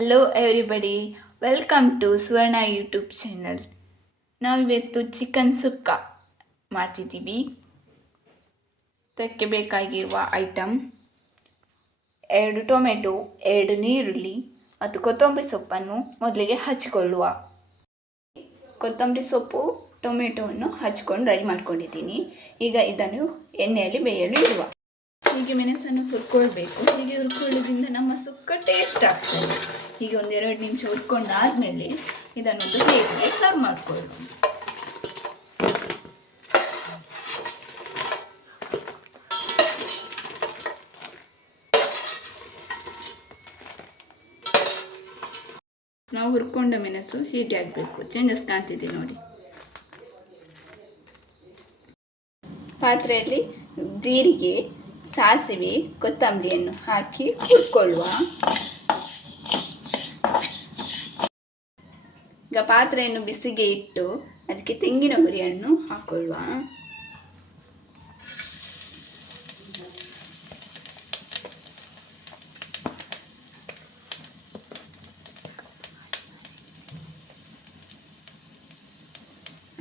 Hello everybody, welcome to Suvarna YouTube channel. ನಾವಿವತ್ತು chicken sukka ಮಾಡ್ತಿದ್ದೀವಿ. ಅದಕ್ಕೆ ಬೇಕಾಗಿರುವ ಐಟಮ್ 2 ಟೊಮೆಟೊ, 2 ನೀರುಳ್ಳಿ ಮತ್ತು ಕೊತ್ತಂಬರಿ ಸೊಪ್ಪನ್ನು ಮೊದಲಿಗೆ ಹಚ್ಚಿಕೊಳ್ಳುವ. ಕೊತ್ತಂಬರಿ ಸೊಪ್ಪು ಟೊಮೆಟೊವನ್ನು ಹಚ್ಕೊಂಡು ರೆಡಿ ಮಾಡ್ಕೊಂಡಿದ್ದೀನಿ. ಈಗ ಇದನ್ನು ಎಣ್ಣೆಯಲ್ಲಿ ಬೇಯಲು ಇಡುವ. ಹೀಗೆ ಮೆಣಸನ್ನು ಹುರ್ಕೊಳ್ಬೇಕು. ಹೀಗೆ ಹುರ್ಕೊಳ್ಳೋದ್ರಿಂದ ನಮ್ಮ ಸುಕ್ಕ ಟೇಸ್ಟ್ ಆಗ್ತದೆ. ಹೀಗೆ 1-2 ನಿಮಿಷ ಹುರ್ಕೊಂಡಾದ್ಮೇಲೆ ಇದನ್ನೊಂದು ಪ್ಲೇಟ್ಗೆ ಸರ್ವ್ ಮಾಡಿಕೊಳ್ಳುವ. ನಾವು ಹುರ್ಕೊಂಡ ಮೆಣಸು ಹೀಗೆ ಆಗಬೇಕು. ಚೇಂಜಸ್ ಕಾಣ್ತಿದೆ ನೋಡಿ. ಪಾತ್ರೆಯಲ್ಲಿ ಜೀರಿಗೆ, ಸಾಸಿವೆ, ಕೊತ್ತಂಬರಿಯನ್ನು ಹಾಕಿ ಹುರ್ಕೊಳ್ಳುವ. ಈಗ ಪಾತ್ರೆಯನ್ನು ಬಿಸಿಗೆ ಇಟ್ಟು ಅದಕ್ಕೆ ತೆಂಗಿನ ಹುರಿಯನ್ನು ಹಾಕೊಳ್ಳುವ.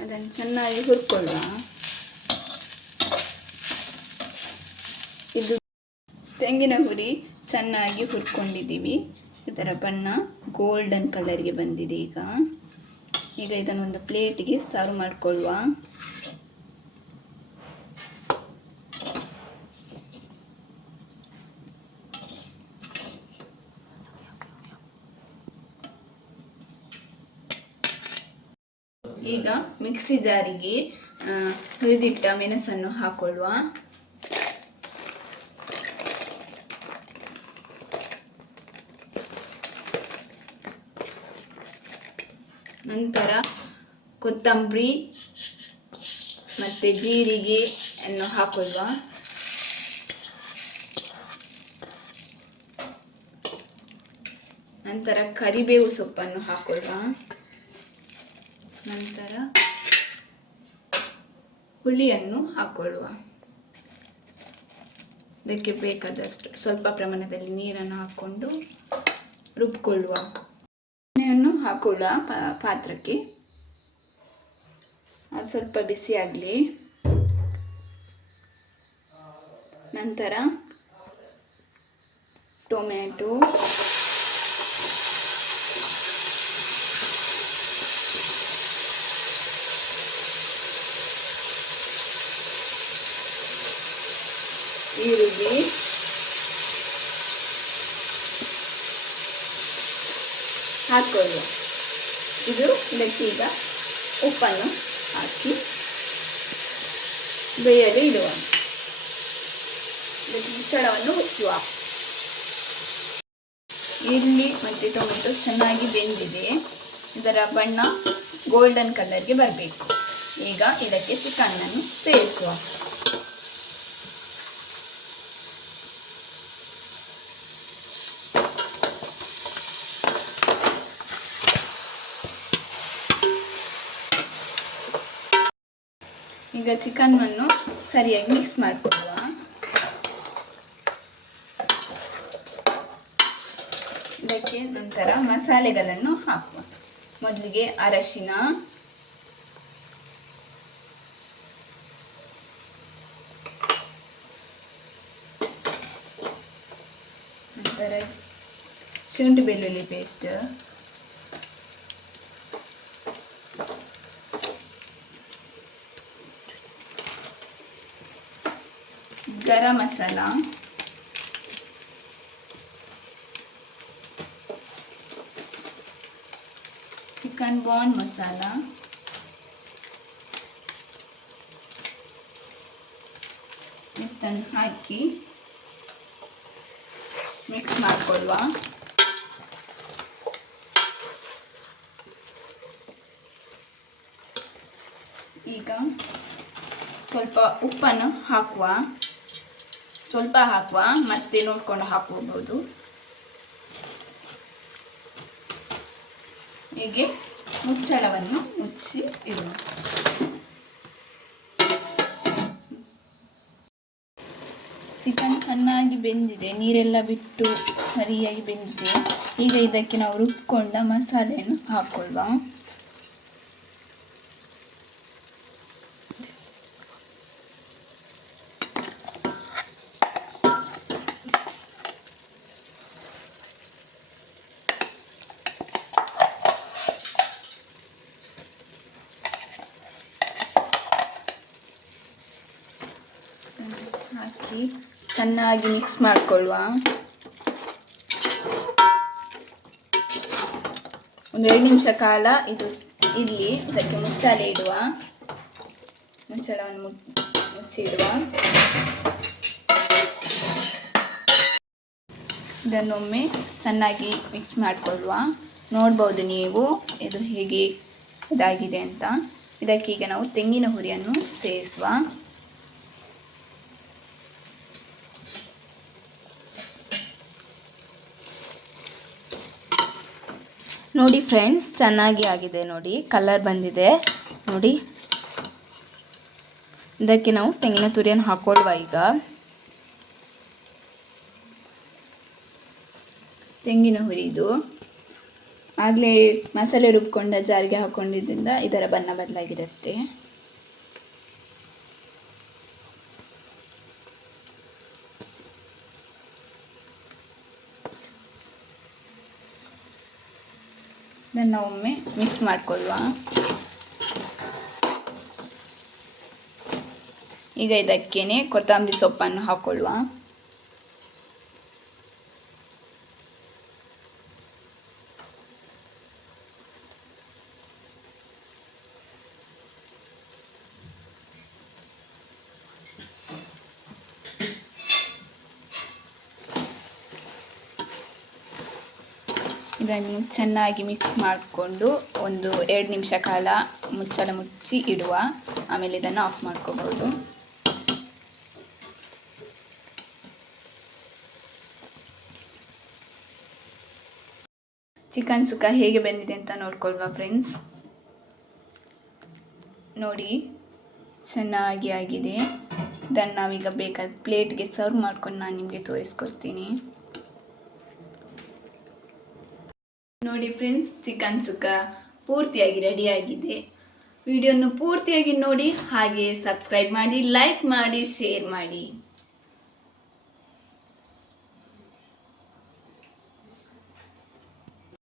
ಅದನ್ನು ಚೆನ್ನಾಗಿ ಹುರ್ಕೊಳ್ಳುವ. ಇದು ತೆಂಗಿನ ಹುರಿ ಚೆನ್ನಾಗಿ ಹುರ್ಕೊಂಡಿದ್ದೀವಿ. ಇದರ ಬಣ್ಣ ಗೋಲ್ಡನ್ ಕಲರ್ಗೆ ಬಂದಿದೆ. ಈಗ ಇದನ್ನೊಂದು ಪ್ಲೇಟಿಗೆ ಸರ್ವ್ ಮಾಡಿಕೊಳ್ಳುವ. ಈಗ ಮಿಕ್ಸಿ ಜಾರಿಗೆ ಹುರಿದಿಟ್ಟ ಮೆಣಸನ್ನು ಹಾಕೊಳ್ಳುವ. ನಂತರ ಕೊತ್ತಂಬರಿ ಮತ್ತು ಜೀರಿಗೆಯನ್ನು ಹಾಕೊಳ್ಳುವ. ನಂತರ ಕರಿಬೇವು ಸೊಪ್ಪನ್ನು ಹಾಕೊಳ್ಳುವ. ನಂತರ ಹುಳಿಯನ್ನು ಹಾಕೊಳ್ಳುವ. ಅದಕ್ಕೆ ಬೇಕಾದಷ್ಟು ಸ್ವಲ್ಪ ಪ್ರಮಾಣದಲ್ಲಿ ನೀರನ್ನು ಹಾಕ್ಕೊಂಡು ರುಬ್ಕೊಳ್ಳುವ. ಎಣ್ಣೆಯನ್ನು ಹಾಕೊಳ್ಳುವ ಪಾತ್ರಕ್ಕೆ. ಅದು ಸ್ವಲ್ಪ ಬಿಸಿ ಆಗಲಿ. ನಂತರ ಟೊಮೆಟೊ, ಈರುಳ್ಳಿ, ಹಾಕೊಳ್ಳುವ. ಇದಕ್ಕೆ ಈಗ ಉಪ್ಪನ್ನು ಹಾಕಿ ಬೇಯಲು ಇಡುವ. ಇದಕ್ಕೆ ಮುಚ್ಚಳವನ್ನು ಮುಚ್ಚುವ. ಈರುಳ್ಳಿ ಮತ್ತು ಟೊಮೆಟೊ ಚೆನ್ನಾಗಿ ಬೆಂದಿದೆ. ಇದರ ಬಣ್ಣ ಗೋಲ್ಡನ್ ಕಲರ್ಗೆ ಬರಬೇಕು. ಈಗ ಇದಕ್ಕೆ ಚಿಕನ್ನನ್ನು ಸೇರಿಸುವ. ಈಗ ಚಿಕನ್ನನ್ನು ಸರಿಯಾಗಿ ಮಿಕ್ಸ್ ಮಾಡಿಕೊಳ್ಳುವ. ಇದಕ್ಕೆ ನಂತರ ಮಸಾಲೆಗಳನ್ನು ಹಾಕುವ. ಮೊದಲಿಗೆ ಅರಶಿನ, ನಂತರ ಶುಂಠಿ ಬೆಳ್ಳುಳ್ಳಿ ಪೇಸ್ಟ್, ಗರಂ ಮಸಾಲ, ಚಿಕನ್ ಬಾನ್ ಮಸಾಲ, ಇಷ್ಟನ್ನು ಹಾಕಿ ಮಿಕ್ಸ್ ಮಾಡಿಕೊಳ್ಳುವ. ಈಗ ಸ್ವಲ್ಪ ಉಪ್ಪನ್ನು ಹಾಕುವ. ಸ್ವಲ್ಪ ಹಾಕುವ, ಮತ್ತೆ ನೋಡ್ಕೊಂಡು ಹಾಕೋಬಹುದು. ಹೀಗೆ ಮುಚ್ಚಳವನ್ನು ಮುಚ್ಚಿ ಇಡುವ. ಚಿಕನ್ ಚೆನ್ನಾಗಿ ಬೆಂದಿದೆ, ನೀರೆಲ್ಲ ಬಿಟ್ಟು ಸರಿಯಾಗಿ ಬೆಂದಿದೆ. ಈಗ ಇದಕ್ಕೆ ನಾವು ರುಬ್ಕೊಂಡ ಮಸಾಲೆಯನ್ನು ಹಾಕ್ಕೊಳ್ಳುವ. ಹಾಕಿ ಚೆನ್ನಾಗಿ ಮಿಕ್ಸ್ ಮಾಡಿಕೊಳ್ಳುವ. ಒಂದು 2 ನಿಮಿಷ ಕಾಲ ಇದು ಇಲ್ಲಿ ಅದಕ್ಕೆ ಮುಚ್ಚಳವನ್ನು ಮುಚ್ಚಿಡುವ. ಇದನ್ನೊಮ್ಮೆ ಚೆನ್ನಾಗಿ ಮಿಕ್ಸ್ ಮಾಡಿಕೊಳ್ಳುವ. ನೋಡ್ಬೋದು ನೀವು ಇದು ಹೇಗೆ ಇದಾಗಿದೆ ಅಂತ. ಇದಕ್ಕೀಗ ನಾವು ತೆಂಗಿನ ಹುರಿಯನ್ನು ಸೇರಿಸುವ. ನೋಡಿ ಫ್ರೆಂಡ್ಸ್, ಚೆನ್ನಾಗಿ ಆಗಿದೆ ನೋಡಿ, ಕಲರ್ ಬಂದಿದೆ ನೋಡಿ. ಇದಕ್ಕೆ ನಾವು ತೆಂಗಿನ ತುರಿಯನ್ನು ಹಾಕೊಳ್ಳುವ. ಈಗ ತೆಂಗಿನ ಹುರಿ ಇದು ಆಗಲೇ ಮಸಾಲೆ ರುಬ್ಕೊಂಡ ಜಾರಿಗೆ ಹಾಕೊಂಡಿದ್ದರಿಂದ ಇದರ ಬಣ್ಣ ಬದಲಾಗಿದೆ ಅಷ್ಟೇ. ಇದನ್ನು ಒಮ್ಮೆ ಮಿಕ್ಸ್ ಮಾಡಿಕೊಳ್ಳುವ. ಈಗ ಇದಕ್ಕೇನೆ ಕೊತ್ತಂಬರಿ ಸೊಪ್ಪನ್ನು ಹಾಕೊಳ್ಳುವ. ಇದನ್ನು ಚೆನ್ನಾಗಿ ಮಿಕ್ಸ್ ಮಾಡಿಕೊಂಡು ಒಂದು 2 ನಿಮಿಷ ಕಾಲ ಮುಚ್ಚಳ ಮುಚ್ಚಿ ಇಡುವ. ಆಮೇಲೆ ಇದನ್ನು ಆಫ್ ಮಾಡ್ಕೋಬಹುದು. ಚಿಕನ್ ಸುಕ್ಕ ಹೇಗೆ ಬೆಂದಿದೆ ಅಂತ ನೋಡ್ಕೊಳ್ವಾ ಫ್ರೆಂಡ್ಸ್. ನೋಡಿ ಚೆನ್ನಾಗಿ ಆಗಿದೆ. ಇದನ್ನು ನಾವೀಗ ಬೇಕಾದ ಪ್ಲೇಟ್ಗೆ ಸರ್ವ್ ಮಾಡ್ಕೊಂಡು ನಾನು ನಿಮಗೆ ತೋರಿಸ್ಕೊಡ್ತೀನಿ. ನೋಡಿ ಫ್ರೆಂಡ್ಸ್, ಚಿಕನ್ ಸುಕ್ಕ ಪೂರ್ತಿಯಾಗಿ ರೆಡಿಯಾಗಿದೆ. ವಿಡಿಯೋನ ಪೂರ್ತಿಯಾಗಿ ನೋಡಿ, ಹಾಗೆ ಸಬ್ಸ್ಕ್ರೈಬ್ ಮಾಡಿ, ಲೈಕ್ ಮಾಡಿ, ಶೇರ್ ಮಾಡಿ.